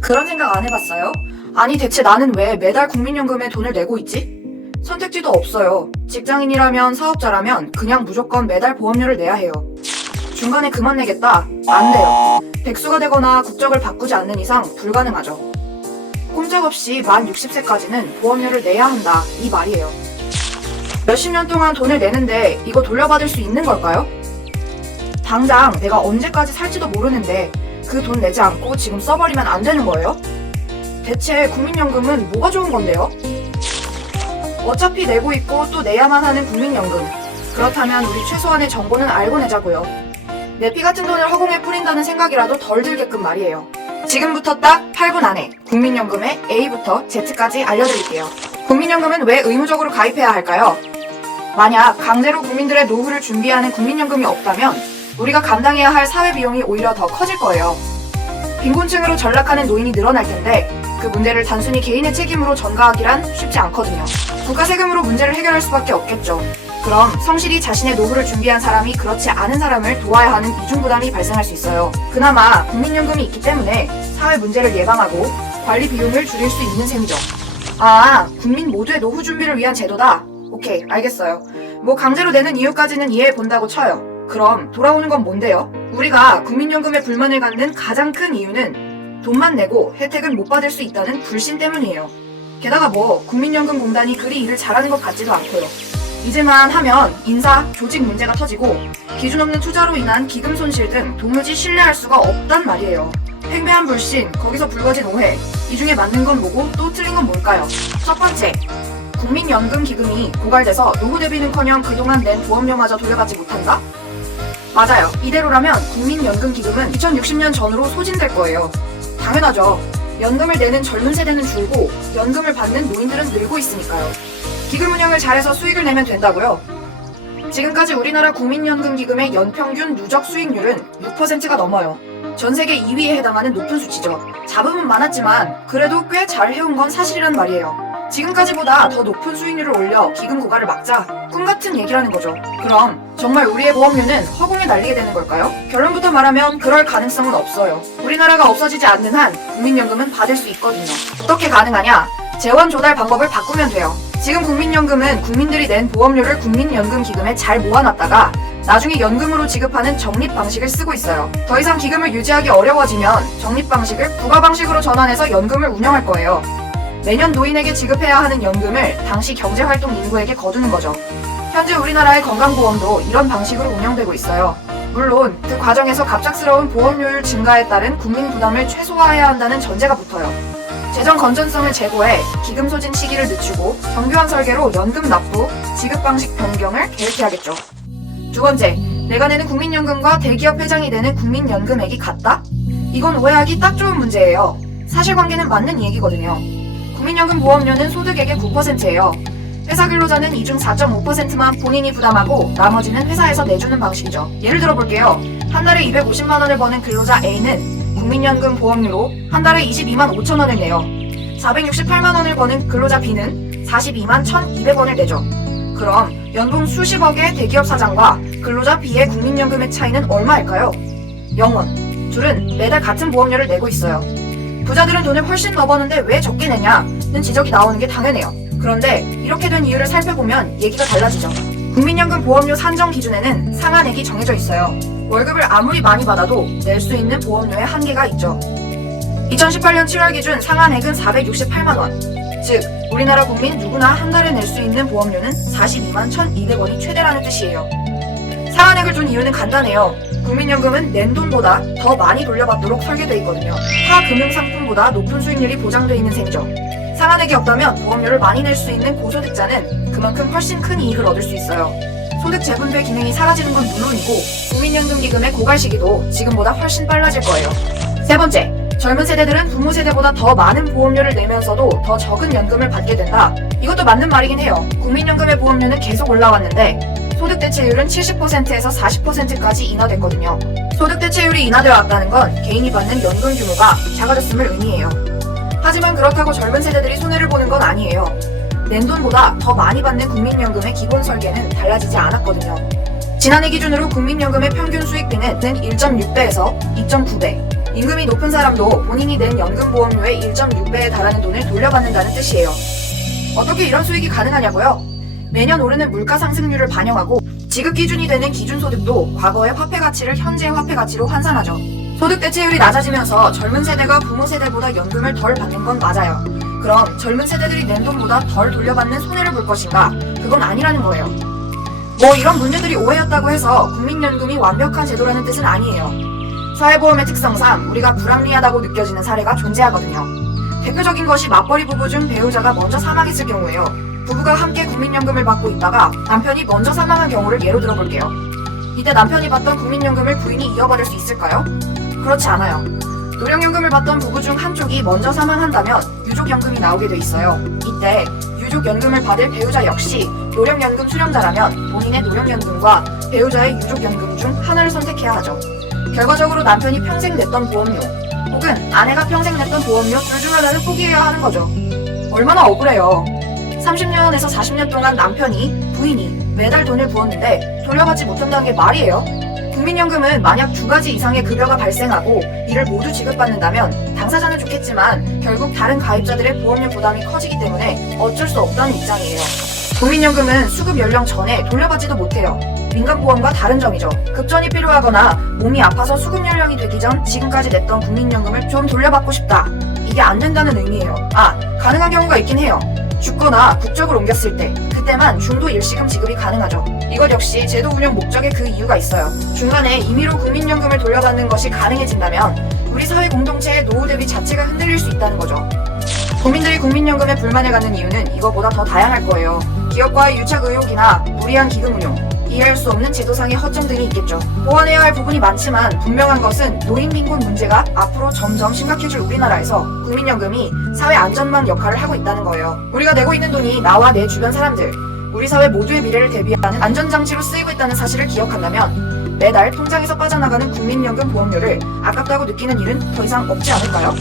그런 생각 안 해봤어요? 아니 대체 나는 왜 매달 국민연금에 돈을 내고 있지? 선택지도 없어요. 직장인이라면 사업자라면 그냥 무조건 매달 보험료를 내야 해요. 중간에 그만 내겠다? 안 돼요. 백수가 되거나 국적을 바꾸지 않는 이상 불가능하죠. 꼼짝없이 만 60세까지는 보험료를 내야 한다 이 말이에요. 몇십 년 동안 돈을 내는데 이거 돌려받을 수 있는 걸까요? 당장 내가 언제까지 살지도 모르는데 그 돈 내지 않고 지금 써버리면 안 되는 거예요? 대체 국민연금은 뭐가 좋은 건데요? 어차피 내고 있고 또 내야만 하는 국민연금. 그렇다면 우리 최소한의 정보는 알고 내자고요. 내 피 같은 돈을 허공에 뿌린다는 생각이라도 덜 들게끔 말이에요. 지금부터 딱 8분 안에 국민연금의 A부터 Z까지 알려드릴게요. 국민연금은 왜 의무적으로 가입해야 할까요? 만약 강제로 국민들의 노후를 준비하는 국민연금이 없다면 우리가 감당해야 할 사회비용이 오히려 더 커질 거예요. 빈곤층으로 전락하는 노인이 늘어날 텐데 그 문제를 단순히 개인의 책임으로 전가하기란 쉽지 않거든요. 국가 세금으로 문제를 해결할 수밖에 없겠죠. 그럼 성실히 자신의 노후를 준비한 사람이 그렇지 않은 사람을 도와야 하는 이중부담이 발생할 수 있어요. 그나마 국민연금이 있기 때문에 사회 문제를 예방하고 관리 비용을 줄일 수 있는 셈이죠. 아, 국민 모두의 노후 준비를 위한 제도다. 오케이, 알겠어요. 뭐 강제로 내는 이유까지는 이해해 본다고 쳐요. 그럼 돌아오는 건 뭔데요? 우리가 국민연금에 불만을 갖는 가장 큰 이유는 돈만 내고 혜택을 못 받을 수 있다는 불신 때문이에요. 게다가 뭐 국민연금공단이 그리 일을 잘하는 것 같지도 않고요. 이제만 하면 인사, 조직 문제가 터지고 기준 없는 투자로 인한 기금 손실 등 도무지 신뢰할 수가 없단 말이에요. 팽배한 불신, 거기서 불거진 오해, 이 중에 맞는 건 뭐고 또 틀린 건 뭘까요? 첫 번째, 국민연금 기금이 고갈돼서 노후 대비는커녕 그동안 낸 보험료마저 돌려받지 못한다? 맞아요. 이대로라면 국민연금 기금은 2060년 전으로 소진될 거예요. 당연하죠. 연금을 내는 젊은 세대는 줄고 연금을 받는 노인들은 늘고 있으니까요. 기금 운영을 잘해서 수익을 내면 된다고요? 지금까지 우리나라 국민연금 기금의 연평균 누적 수익률은 6%가 넘어요. 전 세계 2위에 해당하는 높은 수치죠. 잡음은 많았지만 그래도 꽤 잘 해온 건 사실이란 말이에요. 지금까지보다 더 높은 수익률을 올려 기금 고갈을 막자 꿈같은 얘기라는 거죠. 그럼 정말 우리의 보험료는 허공에 날리게 되는 걸까요? 결론부터 말하면 그럴 가능성은 없어요. 우리나라가 없어지지 않는 한 국민연금은 받을 수 있거든요. 어떻게 가능하냐? 재원 조달 방법을 바꾸면 돼요. 지금 국민연금은 국민들이 낸 보험료를 국민연금 기금에 잘 모아놨다가 나중에 연금으로 지급하는 적립 방식을 쓰고 있어요. 더 이상 기금을 유지하기 어려워지면 적립 방식을 부가 방식으로 전환해서 연금을 운영할 거예요. 매년 노인에게 지급해야 하는 연금을 당시 경제활동 인구에게 거두는 거죠. 현재 우리나라의 건강보험도 이런 방식으로 운영되고 있어요. 물론 그 과정에서 갑작스러운 보험료율 증가에 따른 국민 부담을 최소화해야 한다는 전제가 붙어요. 재정 건전성을 제고해 기금 소진 시기를 늦추고 정교한 설계로 연금 납부, 지급 방식 변경을 계획해야겠죠. 두 번째, 내가 내는 국민연금과 대기업 회장이 내는 국민연금액이 같다? 이건 오해하기 딱 좋은 문제예요. 사실관계는 맞는 얘기거든요. 국민연금 보험료는 소득액의 9%예요. 회사 근로자는 이 중 4.5%만 본인이 부담하고 나머지는 회사에서 내주는 방식이죠. 예를 들어볼게요. 한 달에 250만 원을 버는 근로자 A는 국민연금 보험료로 한 달에 22만 5천 원을 내요. 468만 원을 버는 근로자 B는 42만 1,200원을 내죠. 그럼 연봉 수십억의 대기업 사장과 근로자 B의 국민연금의 차이는 얼마일까요? 0원. 둘은 매달 같은 보험료를 내고 있어요. 부자들은 돈을 훨씬 더 버는데 왜 적게 내냐는 지적이 나오는 게 당연해요. 그런데 이렇게 된 이유를 살펴보면 얘기가 달라지죠. 국민연금 보험료 산정 기준에는 상한액이 정해져 있어요. 월급을 아무리 많이 받아도 낼 수 있는 보험료의 한계가 있죠. 2018년 7월 기준 상한액은 468만 원. 즉 우리나라 국민 누구나 한 달에 낼 수 있는 보험료는 42만 1,200원이 최대라는 뜻이에요. 상한액을 둔 이유는 간단해요. 국민연금은 낸 돈보다 더 많이 돌려받도록 설계되어 있거든요. 타 금융상품보다 높은 수익률이 보장되어 있는 셈이죠. 상한액이 없다면 보험료를 많이 낼 수 있는 고소득자는 그만큼 훨씬 큰 이익을 얻을 수 있어요. 소득 재분배 기능이 사라지는 건 물론이고 국민연금 기금의 고갈 시기도 지금보다 훨씬 빨라질 거예요. 세 번째, 젊은 세대들은 부모 세대보다 더 많은 보험료를 내면서도 더 적은 연금을 받게 된다. 이것도 맞는 말이긴 해요. 국민연금의 보험료는 계속 올라왔는데 소득 대체율은 70%에서 40%까지 인하됐거든요. 소득 대체율이 인하되어 왔다는 건 개인이 받는 연금 규모가 작아졌음을 의미해요. 하지만 그렇다고 젊은 세대들이 손해를 보는 건 아니에요. 낸 돈보다 더 많이 받는 국민연금의 기본 설계는 달라지지 않았거든요. 지난해 기준으로 국민연금의 평균 수익비는 1.6배에서 2.9배, 임금이 높은 사람도 본인이 낸 연금보험료의 1.6배에 달하는 돈을 돌려받는다는 뜻이에요. 어떻게 이런 수익이 가능하냐고요? 매년 오르는 물가 상승률을 반영하고 지급 기준이 되는 기준소득도 과거의 화폐 가치를 현재의 화폐 가치로 환산하죠. 소득 대체율이 낮아지면서 젊은 세대가 부모 세대보다 연금을 덜 받는 건 맞아요. 그럼 젊은 세대들이 낸 돈보다 덜 돌려받는 손해를 볼 것인가? 그건 아니라는 거예요. 뭐 이런 문제들이 오해였다고 해서 국민연금이 완벽한 제도라는 뜻은 아니에요. 사회보험의 특성상 우리가 불합리하다고 느껴지는 사례가 존재하거든요. 대표적인 것이 맞벌이 부부 중 배우자가 먼저 사망했을 경우예요. 부부가 함께 국민연금을 받고 있다가 남편이 먼저 사망한 경우를 예로 들어볼게요. 이때 남편이 받던 국민연금을 부인이 이어받을 수 있을까요? 그렇지 않아요. 노령연금을 받던 부부 중 한쪽이 먼저 사망한다면 유족연금이 나오게 돼 있어요. 이때 유족연금을 받을 배우자 역시 노령연금 수령자라면 본인의 노령연금과 배우자의 유족연금 중 하나를 선택해야 하죠. 결과적으로 남편이 평생 냈던 보험료 혹은 아내가 평생 냈던 보험료 둘 중 하나를 포기해야 하는 거죠. 얼마나 억울해요. 30년에서 40년 동안 남편이, 부인이 매달 돈을 부었는데 돌려받지 못한다는 게 말이에요? 국민연금은 만약 2가지 이상의 급여가 발생하고 이를 모두 지급받는다면 당사자는 좋겠지만 결국 다른 가입자들의 보험료 부담이 커지기 때문에 어쩔 수 없다는 입장이에요. 국민연금은 수급 연령 전에 돌려받지도 못해요. 민간보험과 다른 점이죠. 급전이 필요하거나 몸이 아파서 수급 연령이 되기 전 지금까지 냈던 국민연금을 좀 돌려받고 싶다. 이게 안 된다는 의미예요. 가능한 경우가 있긴 해요. 죽거나 국적을 옮겼을 때 그때만 중도 일시금 지급이 가능하죠. 이것 역시 제도 운영 목적에 그 이유가 있어요. 중간에 임의로 국민연금을 돌려받는 것이 가능해진다면 우리 사회 공동체의 노후 대비 자체가 흔들릴 수 있다는 거죠. 국민들이 국민연금에 불만을 갖는 이유는 이거보다 더 다양할 거예요. 기업과의 유착 의혹이나 무리한 기금 운용, 이해할 수 없는 제도상의 허점 등이 있겠죠. 보완해야 할 부분이 많지만 분명한 것은 노인 빈곤 문제가 앞으로 점점 심각해질 우리나라에서 국민연금이 사회 안전망 역할을 하고 있다는 거예요. 우리가 내고 있는 돈이 나와 내 주변 사람들, 우리 사회 모두의 미래를 대비하는 안전장치로 쓰이고 있다는 사실을 기억한다면 매달 통장에서 빠져나가는 국민연금 보험료를 아깝다고 느끼는 일은 더 이상 없지 않을까요?